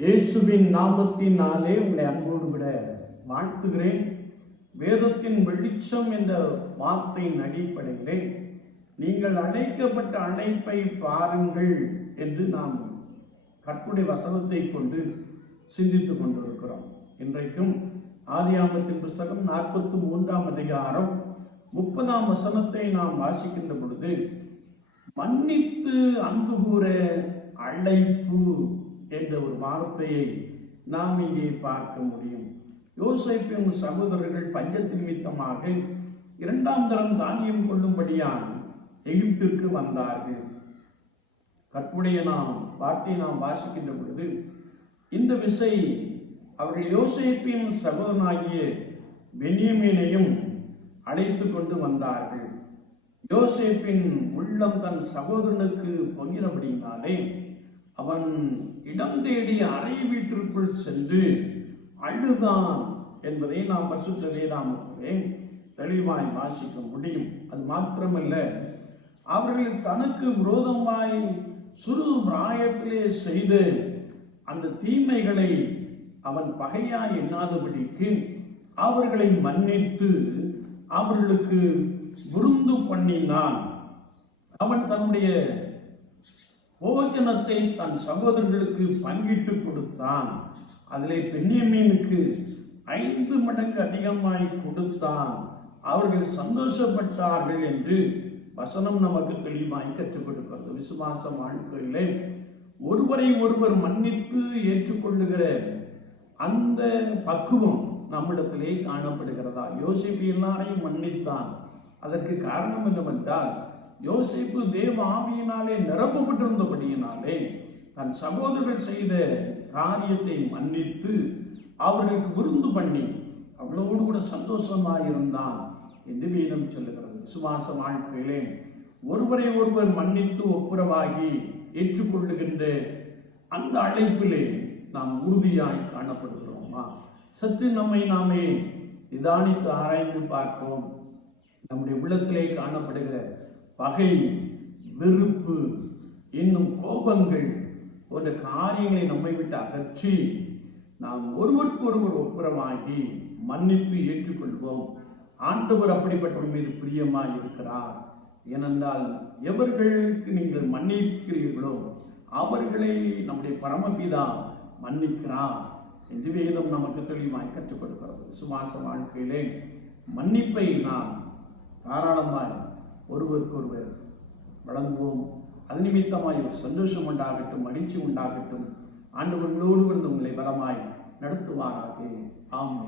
இயேசுவின் நாமத்தினாலே உங்களை அன்போடு விட வாழ்த்துகிறேன். வேதத்தின் வெளிச்சம் என்ற வார்த்தையின் அடிப்படையிலே நீங்கள் அழைக்கப்பட்ட அழைப்பை பாருங்கள் என்று நாம் கற்புடைய வசனத்தை கொண்டு சிந்தித்துக் கொண்டிருக்கிறோம். இன்றைக்கும் ஆதியாமத்தின் புஸ்தகம் நாற்பத்தி மூன்றாம் அதிகாரம் முப்பதாம் வசனத்தை நாம் வாசிக்கின்ற பொழுது மன்னித்து அன்பு கூற அழைப்பு என்ற ஒரு வார்த்தையை நாம் இங்கே பார்க்க முடியும். யோசிப்பின் சகோதரர்கள் பஞ்சத்து நிமித்தமாக இரண்டாம் தரம் தானியம் கொள்ளும்படியால் எகிப்திற்கு வந்தார்கள். கற்புடைய நாம் வார்த்தையை நாம் வாசிக்கின்ற பொழுது இந்த விசை அவர்கள் யோசேப்பின் சகோதரனாகிய பென்யமீனையும் அழைத்து கொண்டு வந்தார்கள். யோசேப்பின் உள்ளம் தன் சகோதரனுக்கு பொங்கினபடியினாலே அவன் இடம் தேடி அறை வீட்டிற்குள் சென்று அழுதான் என்பதை நாம் பரிசுத்த வேதாமத்திலே தெளிவாய் வாசிக்க முடியும். அது மாத்திரமல்ல அவர்கள் தனக்கு விரோதமாய் சிறு பிராயத்திலே செய்து அந்த தீமைகளை அவன் பகையாய் எண்ணாதபடிக்கு அவர்களை மன்னித்து அவர்களுக்கு விருந்து பண்ணினான். அவன் தன்னுடைய போஜனத்தை தன் சகோதரர்களுக்கு பங்கிட்டு கொடுத்தான். அதிலே பெண்ணியமீனுக்கு ஐந்து மடங்கு அதிகமாய் கொடுத்தான். அவர்கள் சந்தோஷப்பட்டார்கள் என்று வசனம் நமக்கு தெளிவாய் கற்றுக் கொடுக்கிறது விசுவாச வாழ்க்கையிலே ஒருவரை ஒருவர் மன்னித்து ஏற்றுக்கொள்ளுகிற அந்த பக்குவம் நம்மிடத்திலே காணப்படுகிறதா? யோசிப்பு எல்லாரையும் மன்னித்தான். அதற்கு காரணம் என்னவென்றால் யோசிப்பு தேவ ஆவியினாலே நிரப்பப்பட்டிருந்தபடியினாலே தன் சகோதரர்கள் செய்த காரியத்தை மன்னித்து அவர்களுக்கு விருந்து பண்ணி அவளோடு கூட சந்தோஷமாயிருந்தான் என்று வேதம் சொல்லுகிறது. விசுவாச வாழ்க்கையிலே ஒருவரை ஒருவர் மன்னித்து ஒப்புரவாகி ஏற்றுக்கொள்ளுகின்ற அந்த அழைப்பிலே நாம் உறுதியாய் காணப்படுகிறோமா? சற்று நம்மை நாமே நிதானித்து ஆராய்ந்து பார்ப்போம். நம்முடைய உள்ளத்திலே காணப்படுகிற பகை வெறுப்பு என்னும் கோபங்கள் போன்ற காரியங்களை நம்மை விட்டு அகற்றி நாம் ஒருவருக்கு ஒருவர் ஒப்புரமாகி ஏற்றுக்கொள்வோம். ஆண்டவர் அப்படிப்பட்டவர் மீது பிரியமாக இருக்கிறார். ஏனென்றால் எவர்களுக்கு நீங்கள் மன்னிக்கிறீர்களோ அவர்களை நம்முடைய பரமபிதா மன்னிக்கிறார் என்று வேதம் நமக்கு தெளிவாய் கற்றுக் கொடுக்கிறது. சுமாச வாழ்க்கையிலே மன்னிப்பை நாம் தாராளமாக ஒருவருக்கொருவர் வழங்குவோம். அது நிமித்தமாய் ஒரு சந்தோஷம் உண்டாகட்டும் மகிழ்ச்சி உண்டாகட்டும். ஆண்டவர்களோடு வந்து உங்களை பலமாய் நடத்துவாராக. ஆமை